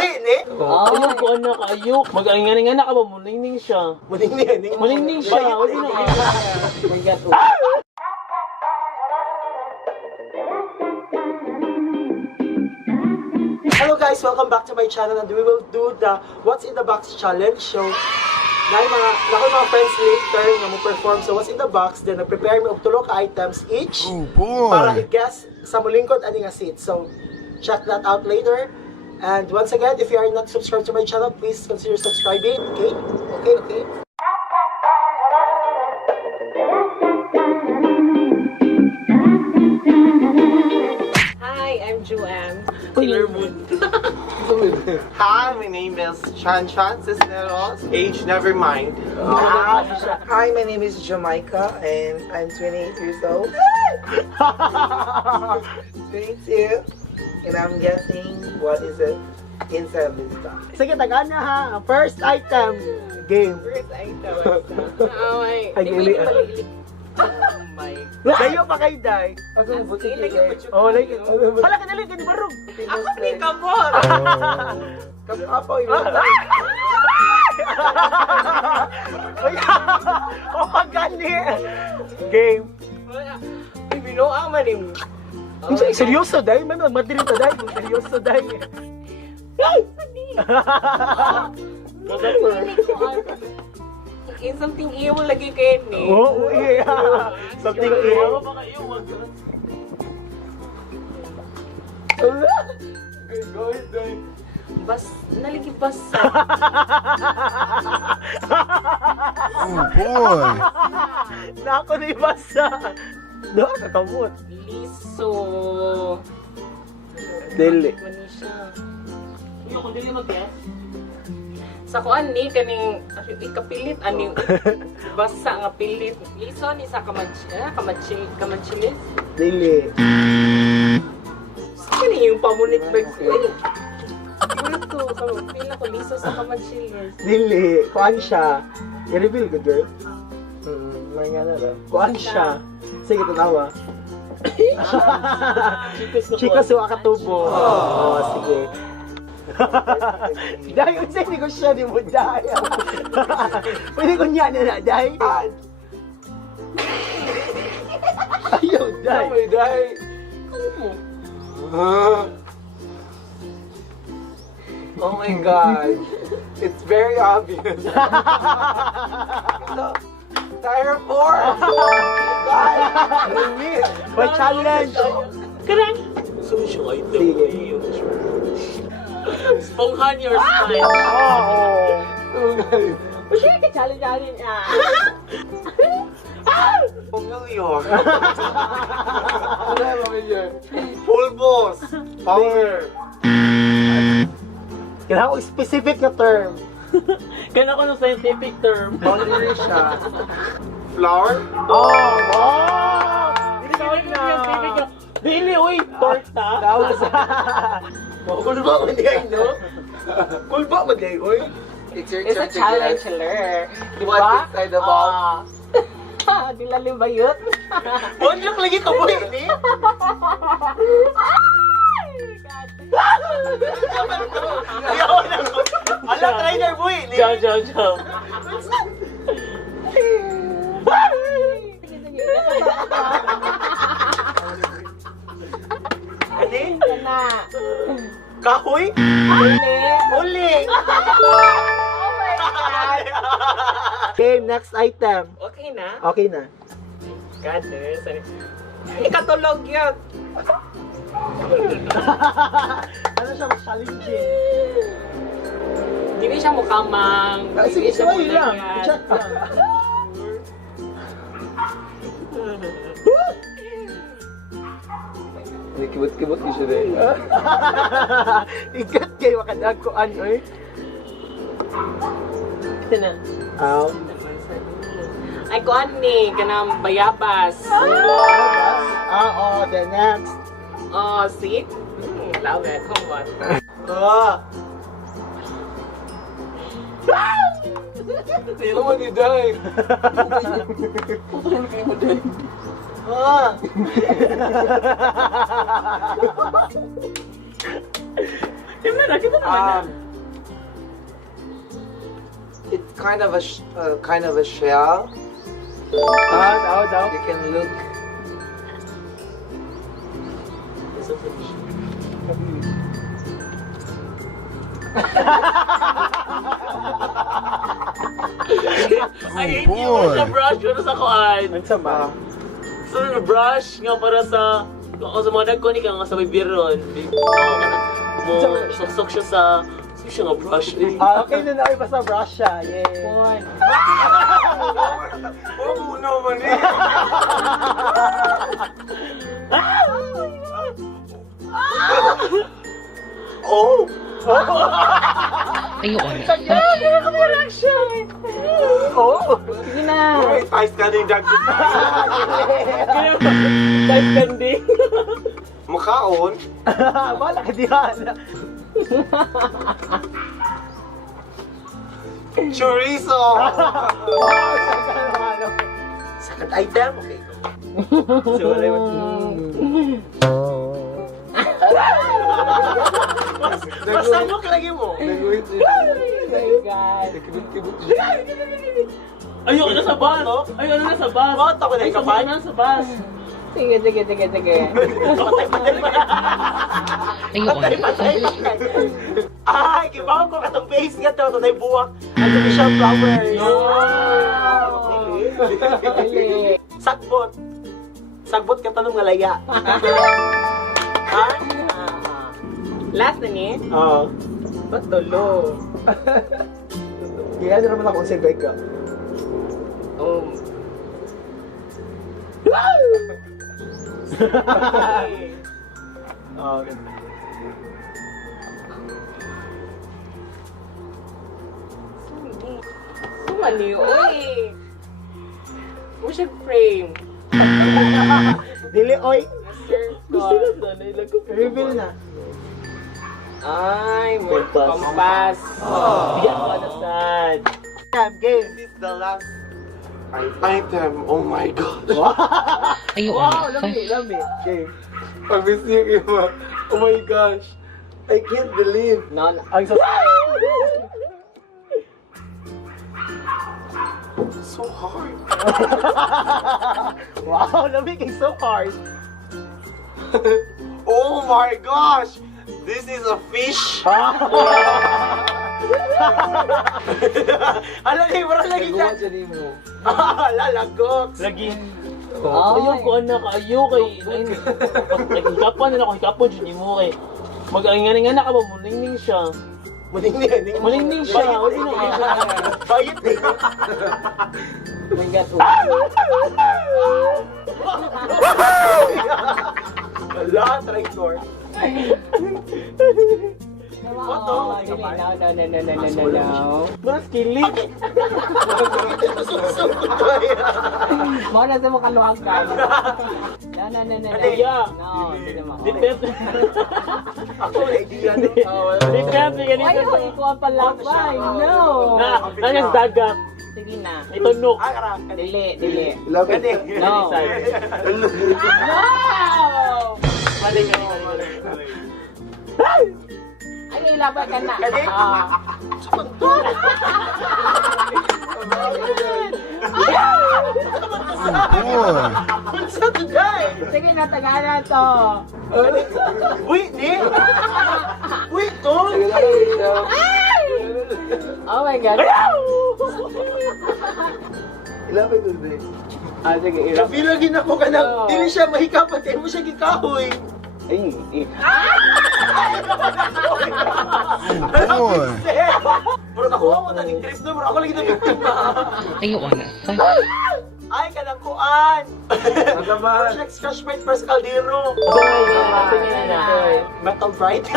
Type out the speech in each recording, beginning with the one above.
Buhi ni? Ayok ko anak, ayok. Mag-alingan-alingan ka ba? Muningning siya. Muningning siya. Huwag na kayo. Hello guys, welcome back to my channel and we will do the What's in the Box challenge. So, dahil mga friends later nga mo perform so What's in the Box, then nag-prepare me og tulo ka items each para i-guess sa mulingkod ani nga seat. So, check that out later. And once again, if you are not subscribed to my channel, please consider subscribing. Okay? Hi, I'm Juan. Sailor Moon. Hi, my name is Chan Cisneros. Age never mind. Hi, my name is Jamaica and I'm 28 years old. 22. And I'm guessing what is it inside this box. Sige, tagaan na ha. First item, game. First item. Oh my. Ay, Di gili, mo ah. maliliit. Oh my. Layo pa kay Day. Ako, buti Like kayo. Oh, like, hala ka dali, kani barog. Ako ni Kabot. Kapapo yun. Oh, pagani. Game. Ay, binuang manim. Seryoso, Day? Man, madrid ta, Day. Seryoso, Day. In something evil lagi kayo ni. Oo, iya. Something Ano else. ba kayo? Wag. Bas, naligi basa. Nako na ibasa. Doon, nakamot. Liso. Dili. Manisha. Ayok, kung dili mag-guess. Sa kuan ni kaning ikapilit aning basa nga pilit. Liso ni sa kamanchilis. Dili. Sa kani yung pamunit bag ko. Ito, pila ko liso sa kamanchilis. Dili. Kuan siya. I-reveal ko, girl. May nga na lang. Kuan siya. Sige, tatawa. Chika suwa ka tubo. Oo, sige. Dahil unsay ni ko siya ni mo dahil. Pwede ko niya na dahil. Ayaw, dahil. Oh my god. It's very obvious. Styrofoam! May challenge. Karang Social item. Sige. Sponghan your spine. Oo. Siya ka challenge niya. Familiar. Pulbos. Power. Kailangan ko specific na term. Kaya ako ng scientific term. Boundary siya. Flour. Oh! Ikaw na! Dili, uy! Torta! Kausa! Kulba mo di ay, no? Kulba mo di ay, oy! It's your It's a turn to challenge, guess. Ler. Di What's ba? inside the box? Di lalim ba yun? Bonjok lagi to, boy! Ni? Ayaw na ko! Ala, trainer, boy! Ni? Jaw. Ani? Na. Kahoy? Uli. Uli! Okay, next item. Okay na? Okay na. God, nurse. Ikatulog yun. Ano siya, mas challenging? Hindi siya mukhang mang... Sige, siya sige lang. yan. Check lang. Kibot-kibot ko siya rin. Ikat kayo makadag ko ano eh. Ito na. Ow. Ay, kuan ni, kanang bayabas. Oo, the next. Oh, see? Love it. Come on. Ah. Sino mo ni Day? Ah. Di ba Kita naman na. It's kind of a shell. Daw. You can look. Ay, hindi mo siya brush pero sa kuan. Ang sama. So, brush nga para sa... Ako sa mga nagkunik nga sa may biron. Mo, sok siya sa... Sige siya nga brush eh. Okay na na, basta brush siya. Yay. Oh, no, man eh. Oh! Oh! Sige na. Wait, ice candy dag. Type candy. Makaon. Bala ka diyan. Chorizo. Second item, okay. So, wala yun. Pasamok lagi mo. Ayoko na sa bus. Ayoko na sa bus. Bakit ako na Ay, ikapan? sabay na sa bus. Sige. Patay. Ay, kibaw ko katong face nga to. Tatay buwak. Artificial flowers. Sagbot. Sagbot ka tanong nga laya. Ha? Last na ni. Oo. Ba't tulo? Kaya naman ako sa ka. Oh, ganda. Sumali, oy. Mo siya frame. Dili, oy. Gusto na sa nila ko. Reveal na. Ay, mo Kompas. kompas. Bigyan ko na sad. Game. This is the last item. Oh my god. Wow, lami. Game. Pag-bisig mo. Oh my gosh. I can't believe. No, Ang sa So hard. wow, lami kay so hard. Oh my gosh. This is a fish. Ano ni, wala lagi dyan. Lalagok. Lagi. Ayaw ko anak, ayaw kay... Hikapan na ako, hikapan dyan mo kay... Mag-alingan-alingan ka ba? Muningning siya. Muningning siya. Huwag na siya. Bayit eh. Wala, tricor. no. Mas kilig. Mo na sa mo kaluhag ka. No. Yeah. No, hindi mo. Depende. Ako wala idea no. Depende Ay, ganito. ikaw ang palakbay. No. Nanyang dagat. Sige na. Ito nuk. Akara, Dili. Kani. No. No! Mali ka. Ano ilaban ka na? Kani. Sa today. Sige na, tagalan to. Wait, ni. Wait, to. Oh my God. Sige, Feel lagi na ko ka na. Dili siya mahikapan. Kaya mo siya gikahoy. Bro, nakuha mo na yung trip na. Bro, ako lagi na biktima. Ay, kanangkuan. Project Crush Fight First Caldero. Metal Bright.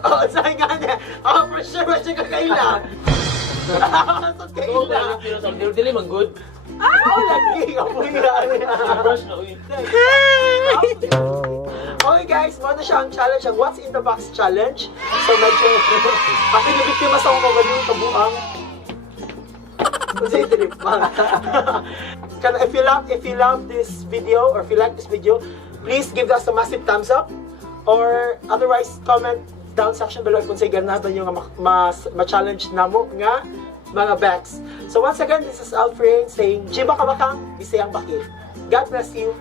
Oo, saan nga niya? Oo, for sure, siya kakailang. Saan kailang? Dili man good. Lagi, apoy na. Brush na uy. Okay guys, muna siya ang challenge, ang What's in the Box challenge. So medyo, ako yung biktima sa mga ganyan kabuang. Say trip if you love this video or if you like this video, please give us a massive thumbs up or otherwise comment down section below kung say ganahan nyo nga ma-challenge namo nga mga backs. So once again, this is Alfred saying, Jima Kabakang, Bisayang Bakit. God bless you.